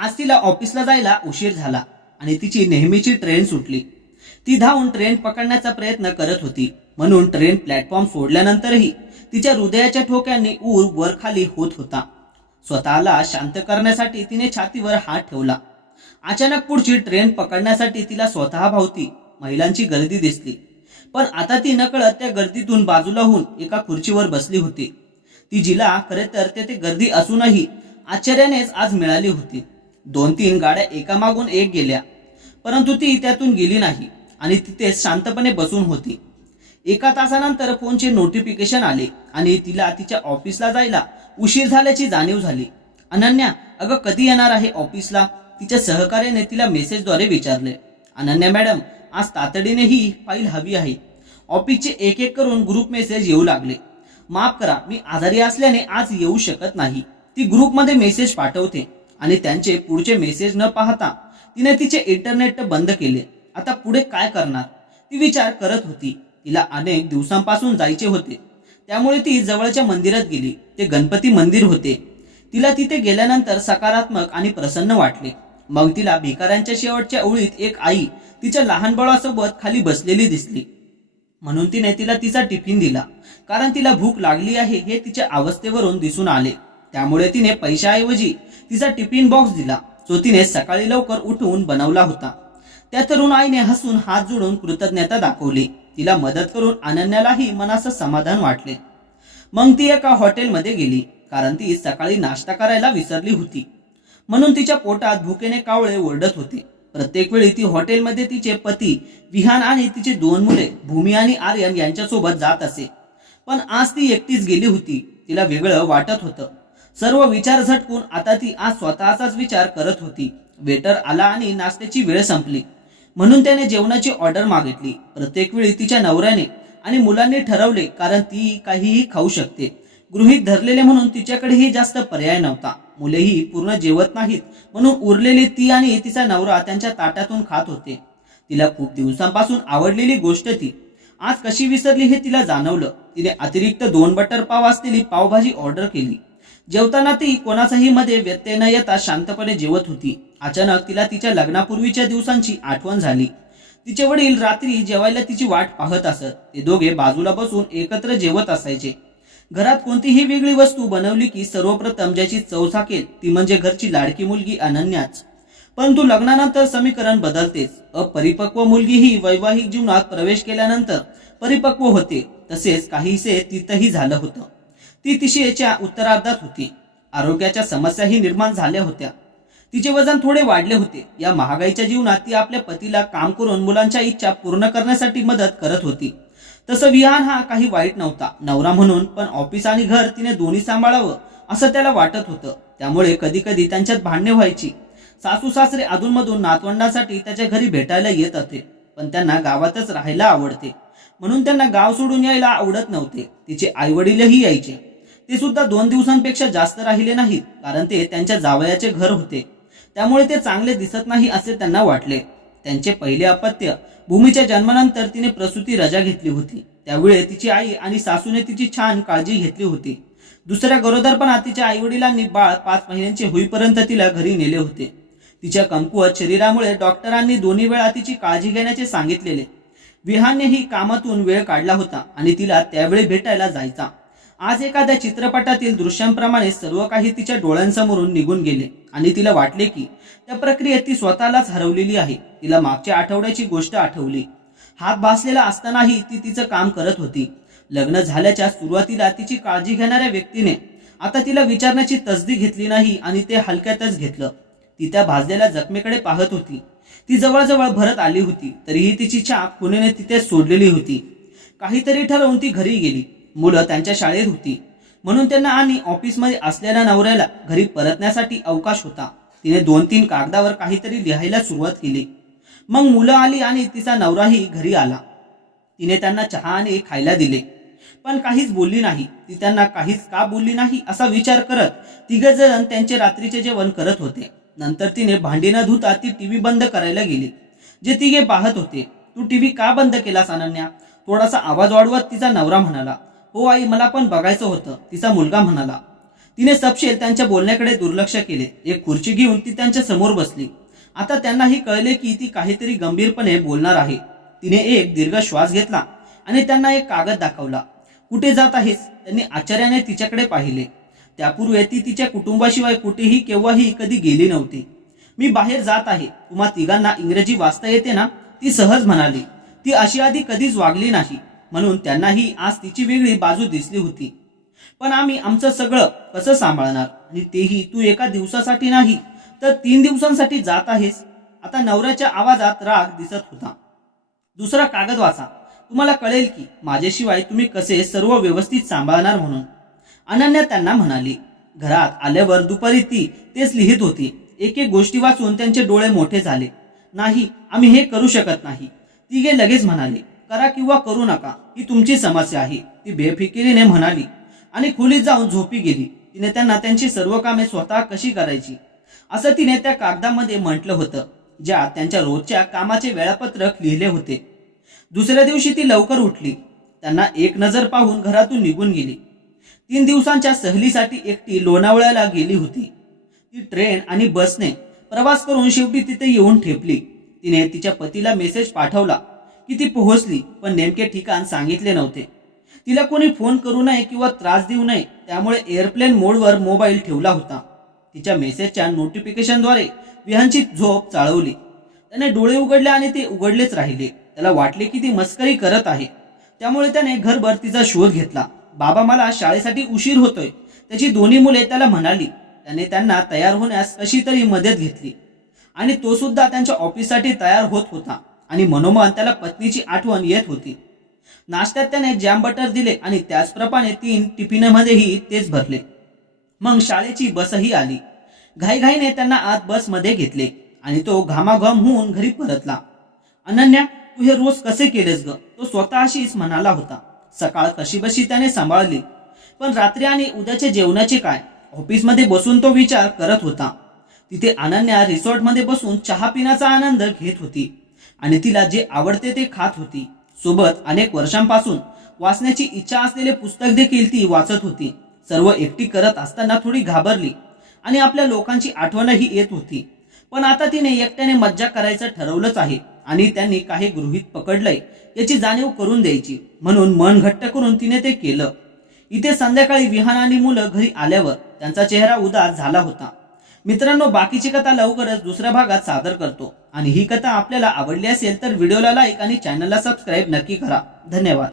आज तिला ऑफिसला जायला उशीर झाला आणि तिची नेहमीची ट्रेन सुटली। ती धावून ट्रेन पकडण्याचा प्रयत्न करत होती, म्हणून ट्रेन प्लॅटफॉर्म सोडल्यानंतरही तिच्या हृदयाच्या ठोक्यांनी ऊर वर खाली होत होता। स्वतःला शांत करण्यासाठी तिने छातीवर हात ठेवला। अचानक पुढची ट्रेन पकडण्यासाठी तिला स्वतःभोवती महिलांची गर्दी दिसली, पण आता ती नकळत त्या गर्दीतून बाजूला होऊन एका खुर्चीवर बसली होती। ती जिला खरे तर तेथे गर्दी असूनही आश्चर्यानेच आज मिळाली होती। 2-3 गाड्या एकामागून एक गेल्या, परंतु ती त्यातून गेली नाही आणि तिथे शांतपणे बसून होती। 1 तासानंतर फोनचे नोटिफिकेशन आले आणि तिला तिच्या ऑफिसला जायला उशीर झाल्याची जाणीव झाली। अनन्या, अगं कधी येणार आहे ऑफिसला? तिच्या सहकार्याने तिला मेसेजद्वारे विचारले। अनन्या मॅडम, आज तातडीने ही फाईल हवी आहे। ऑफिसचे एक एक करून ग्रुप मेसेज येऊ लागले। माफ करा, मी आजारी असल्याने आज येऊ शकत नाही। ती ग्रुपमध्ये मेसेज पाठवते आणि त्यांचे पुढचे मेसेज न पाहता तिने तिचे इंटरनेट बंद केले। आता पुढे काय करणार ती विचार करत होती। तिला अनेक दिवसांपासून जायचे होते, त्यामुळे ती जवळच्या मंदिरात गेली। ते गणपती मंदिर होते। तिला तिथे गेल्यानंतर सकारात्मक आणि प्रसन्न वाटले। मग तिला भिकाऱ्यांच्या शेवटच्या ओळीत एक आई तिच्या लहान बाळासोबत खाली बसलेली दिसली, म्हणून तिने तिला तिचा टिफिन दिला, कारण तिला भूक लागली आहे हे तिच्या अवस्थेवरून दिसून आले। त्यामुळे तिने पैशाऐवजी तिचा टिफिन बॉक्स दिला, जो तिने सकाळी लवकर उठवून बनवला होता। त्या तरुण आईने हसून हात जोडून कृतज्ञता दाखवली। तिला मदत करून अनन्यालाही मनाचं समाधान वाटले। मग ती एका हॉटेलमध्ये गेली, कारण ती सकाळी नाश्ता करायला विसरली होती, म्हणून तिच्या पोटात भुकेने कावळे ओरडत होते। प्रत्येक वेळी ती हॉटेलमध्ये तिचे पती विहान आणि तिची 2 मुले भूमी आणि आर्यन यांच्यासोबत जात असे, पण आज ती एकटीच गेली होती। तिला वेगळं वाटत होतं। सर्व विचार झटकून आता ती आज स्वतःचाच विचार करत होती। वेटर आला आणि नाश्त्याची वेळ संपली, म्हणून त्याने जेवणाची ऑर्डर मागितली। प्रत्येक वेळी तिच्या नवऱ्याने आणि मुलांनी ठरवले, कारण ती काहीही खाऊ शकते, गृहीत धरलेले म्हणून तिच्याकडेही जास्त पर्याय नव्हता। मुलेही पूर्ण जेवत नाहीत, म्हणून उरलेली ती आणि तिचा नवरा त्यांच्या ताटातून खात होते। तिला खूप दिवसांपासून आवडलेली गोष्ट ती आज कशी विसरली हे तिला जाणवलं। तिने अतिरिक्त 2 बटर पाव असलेली पावभाजी ऑर्डर केली। जेवताना ती कोणाचाही मध्ये व्यत्यय न येता शांतपणे जेवत होती। अचानक तिला तिच्या लग्नापूर्वीच्या दिवसांची आठवण झाली। तिचे वडील रात्री जेवायला तिची वाट पाहत असत। ते दोघे बाजूला बसून एकत्र जेवत असायचे। घरात कोणतीही वेगळी वस्तू बनवली की सर्वप्रथम ज्याची चव झाकेल ती म्हणजे घरची लाडकी मुलगी अनन्याच। परंतु लग्नानंतर समीकरण बदलतेच। अपरिपक्व मुलगी ही वैवाहिक जीवनात प्रवेश केल्यानंतर परिपक्व होते, तसेच काहीसे तिथंही झालं होतं। ती तिशीच्या उत्तरार्धात होती। आरोग्याच्या समस्याही निर्माण झाल्या होत्या। तिचे वजन थोडे वाढले होते। या महागाईच्या जीवनात ती आपल्या पतीला काम करून मुलांच्या इच्छा पूर्ण करण्यासाठी मदत करत होती। तसं विहान हा काही वाईट नव्हता नवरा म्हणून, पण ऑफिस आणि घर तिने दोन्ही सांभाळावं असं त्याला वाटत होतं। त्यामुळे कधी कधी त्यांच्यात भांडणे व्हायची। सासू सासरे अधूनमधून नातवंडासाठी त्याच्या घरी भेटायला येत होते, पण त्यांना गावातच राहायला आवडते, म्हणून त्यांना गाव सोडून यायला आवडत नव्हते। तिचे आई वडीलही यायचे, ते सुद्धा 2 दिवसांपेक्षा जास्त राहिले नाहीत, कारण ते त्यांच्या जावयाचे घर होते। त्यामुळे ते चांगले दिसत नाही असे त्यांना वाटले। त्यांचे पहिले अपत्य भूमीच्या जन्मानंतर तिने प्रसूती रजा घेतली होती। त्यावेळी तिची आई आणि सासूने तिची छान काळजी घेतली होती। दुसऱ्या गरोदरपणात तिच्या आई वडिलांनी बाळ 5 महिन्यांचे होईपर्यंत तिला घरी नेले होते। तिच्या कमकुवत शरीरामुळे डॉक्टरांनी 2 वेळा तिची काळजी घेण्याचे सांगितलेले। विहाननेही कामातून वेळ काढला होता आणि तिला त्यावेळी भेटायला जायचा। आज एखाद्या चित्रपटातील दृश्यांप्रमाणे सर्व काही तिच्या डोळ्यांसमोरून निघून गेले आणि तिला वाटले की त्या प्रक्रियेत ती स्वतःलाच हरवलेली आहे। तिला मागच्या आठवड्याची गोष्ट आठवली। हात भासलेला असतानाही ती तिचं काम करत होती। लग्न झाल्याच्या सुरुवातीला तिची काळजी घेणाऱ्या व्यक्तीने आता तिला विचारण्याची तसदी घेतली नाही आणि ते हलक्यातच घेतलं। ती त्या भाजलेल्या जखमेकडे पाहत होती। ती जवळजवळ भरत आली होती, तरीही तिची छाप खुनेने तिथे सोडलेली होती। काहीतरी ठरवून ती घरी गेली। मुलं त्यांच्या शाळेत होती, म्हणून त्यांना आणि ऑफिसमध्ये असलेल्या नवऱ्याला घरी परतण्यासाठी अवकाश होता। तिने 2-3 कागदावर काहीतरी लिहायला सुरुवात केली। मग मुलं आली आणि तिचा नवराही घरी आला। तिने त्यांना चहा आणि खायला दिले, पण काहीच बोलली नाही। ती त्यांना काहीच का बोलली नाही असा विचार करत 3 जण त्यांचे रात्रीचे जेवण करत होते। नंतर तिने भांडी न धुता ती टीव्ही बंद करायला गेली, जे 3 पाहत होते। तू टीव्ही का बंद केलास अनन्या? थोडासा आवाज वाढवत तिचा नवरा म्हणाला। हो आई, मला पण बघायचं होतं, तिचा मुलगा म्हणाला। तिने सपशेल त्यांच्या बोलण्याकडे दुर्लक्ष केले. एक खुर्ची घेऊन ती त्यांच्या समोर बसली. आता त्यांनाही कळले की ती काहीतरी गंभीरपणे बोलणार आहे. तिने एक दीर्घ श्वास घेतला आणि त्यांना एक कागद दाखवला. कुठे जात आहेस? त्यांनी आश्चर्याने तिच्याकडे पाहिले. त्यापूर्वी ती तिच्या कुटुंबाशिवाय कुठेही केव्हाही कधी गेली नव्हती. मी बाहेर जात आहे. तुम्हा तिघांना इंग्रजी वाचता येते ना? ती सहज म्हणाली. ती अशी आधी कधीच वागली नाही, म्हणून त्यांनाही आज तिची वेगळी बाजू दिसली होती. पण आम्ही आमचं सगळं कसं सांभाळणार? आणि तेही तू एका दिवसासाठी नाही तर 3 दिवसांसाठी जात आहेस. आता नवऱ्याच्या आवाजात राग दिसत होता. दुसरा कागद वाचा. तुम्हाला कळेल की माझ्याशिवाय तुम्ही कसे सर्व व्यवस्थित सांभाळणार म्हणून, अनन्या त्यांना म्हणाली. घरात आल्यावर दुपारी ती तेच लिहित होती. एक एक गोष्टी वाचून त्यांचे डोळे मोठे झाले. नाही, आम्ही हे करू शकत नाही. तिघे लगेच म्हणाले. करा किंवा करू नका, ही तुमची समस्या आहे, ती बेफिकिरीने म्हणाली आणि खोलीत जाऊन झोपी गेली. तिने त्यांना त्यांची सर्व कामे स्वतः कशी करायची असं तिने त्या कागदामध्ये म्हटलं होतं, ज्यात त्यांच्या रोजच्या कामाचे वेळापत्रक लिहिले होते. दुसऱ्या दिवशी ती लवकर उठली. त्यांना एक नजर पाहून घरातून निघून गेली. 3 दिवसांच्या सहलीसाठी एकटी लोणावळ्याला गेली होती. ती ट्रेन आणि बसने प्रवास करून शेवटी तिथे येऊन ठेपली. तिने तिच्या पतीला मेसेज पाठवला की ती पोहोचली, पण नेमके ठिकाण सांगितले नव्हते. तिला कोणी फोन करू नये किंवा त्रास देऊ नये, त्यामुळे एअरप्लेन मोडवर मोबाईल ठेवला होता. तिच्या मेसेजच्या नोटिफिकेशनद्वारे विहानची झोप चाळवली. त्याने डोळे उघडले आणि ते उघडलेच राहिले. त्याला वाटले की ती मस्करी करत आहे, त्यामुळे त्याने घरभर तिचा शोध घेतला. बाबा, मला शाळेसाठी उशीर होतोय. त्याची दोन्ही मुले त्याला म्हणाली. त्याने त्यांना तयार होण्यास कशी तरी मदत घेतली आणि तो सुद्धा त्यांच्या ऑफिससाठी तयार होत होता आणि मनोमन त्याला पत्नीची आठवण येत होती. नाश्त्यात त्याने जॅम बटर दिले आणि त्याचप्रमाणे 3 टिफिनमध्येही तेच भरले. मग शाळेची बसही आली. घाईघाईने त्यांना आत बसमध्ये घेतले आणि तो घामाघाम होऊन घरी परतला. अनन्या, तू हे रोज कसे केलेस ग? तो स्वतःशीच म्हणाला होता. सकाळ कशीबशी त्याने सांभाळली, पण रात्री आणि उद्याचे जेवणाचे काय? ऑफिसमध्ये बसून तो विचार करत होता. तिथे अनन्या रिसॉर्टमध्ये बसून चहा पिण्याचा आनंद घेत होती आणि तिला जे आवडते ते खात होती. सोबत अनेक वर्षांपासून वाचण्याची इच्छा असलेले पुस्तक देखील ती वाचत होती. सर्व एकटी करत असताना थोडी घाबरली आणि आपल्या लोकांची आठवणही येत होती. पण आता तिने एकट्याने मज्जा करायचं ठरवलंच आहे आणि त्यांनी काही गृहीत पकडलंय याची जाणीव करून द्यायची, म्हणून मन घट्ट करून तिने ते केलं. इथे संध्याकाळी विहान आणि मुलं घरी आल्यावर त्यांचा चेहरा उदास झाला होता. मित्रांनो, बाकीची कथा लवकरच दुसऱ्या भागात सादर करतो आणि ही कथा आपल्याला आवडली असेल तर व्हिडिओला लाईक आणि चॅनलला सबस्क्राईब नक्की करा. धन्यवाद.